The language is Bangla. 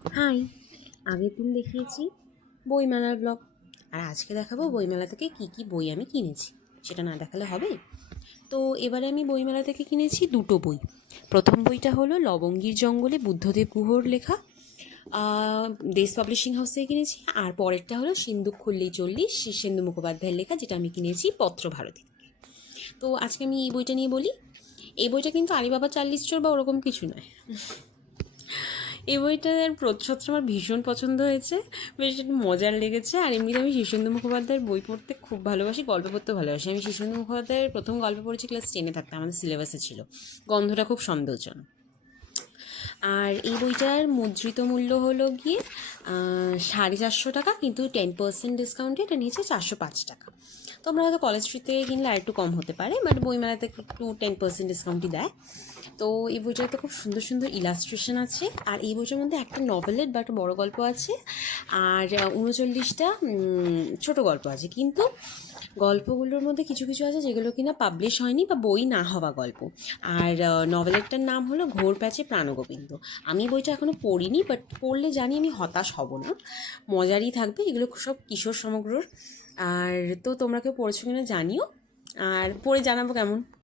হাই, আগের দিন দেখিয়েছি বইমেলার ব্লগ, আর আজকে দেখাবো বইমেলা থেকে কি কি বই আমি কিনেছি। সেটা না দেখালে হবে? তো এবারে আমি বইমেলা থেকে কিনেছি দুটো বই। প্রথম বইটা হলো লবঙ্গীর জঙ্গলে বুদ্ধদেব গুহর লেখা, দেশ পাবলিশিং হাউস থেকে কিনেছি। আর পরেরটা হলো সিন্দুক খুললেই 40 শীর্ষেন্দু মুখোপাধ্যায়ের লেখা, যেটা আমি কিনেছি পত্রভারতী থেকে। তো আজকে আমি এই বইটা নিয়ে বলি। এই বইটা কিন্তু আলিবাবা 40 চোর বা ওরকম কিছু নয়। এই বইটার প্রচ্ছদটা আমার ভীষণ পছন্দ হয়েছে, বেশ মজার লেগেছে। আর এমনিতে আমি শীর্ষেন্দু মুখোপাধ্যায়ের বই পড়তে খুব ভালোবাসি, গল্প পড়তে ভালোবাসি। আমি শীর্ষেন্দু মুখোপাধ্যায়ের প্রথম গল্প পড়েছি ক্লাস 10-এ থাকতে, আমাদের সিলেবাসে ছিল। গন্ধটা খুব সন্দেহজনক। আর এই বইটার মুদ্রিত মূল্য হলো গিয়ে 450 টাকা, কিন্তু 10% ডিসকাউন্টে এটা নিয়েছে 405 টাকা। তোমরা হয়তো কলেজ স্ট্রিট থেকে কিনলে আর একটু কম হতে পারে, বাট বইমেলাতে একটু 10% ডিসকাউন্টই দেয়। তো এই বইটাতে খুব সুন্দর সুন্দর ইলাস্ট্রেশন আছে। আর এই বইটার মধ্যে একটা নভেলেট বা একটা বড়ো গল্প আছে, আর 39টা ছোটো গল্প আছে। কিন্তু গল্পগুলোর মধ্যে কিছু কিছু আছে যেগুলো কিনা পাবলিশ হয়নি বা বই না হওয়া গল্প। আর নভেলেটটার নাম হলো ঘোর প্যাচে প্রাণগোবিন্দ। আমি বইটা এখনও পড়িনি, বাট পড়লে জানি আমি হতাশ হব না, মজারই থাকবে। এগুলো সব কিশোর সমগ্রর। আর তো তোমরা কেউ পড়েছো কিনা জানিও, আর পড়ে জানাবো কেমন।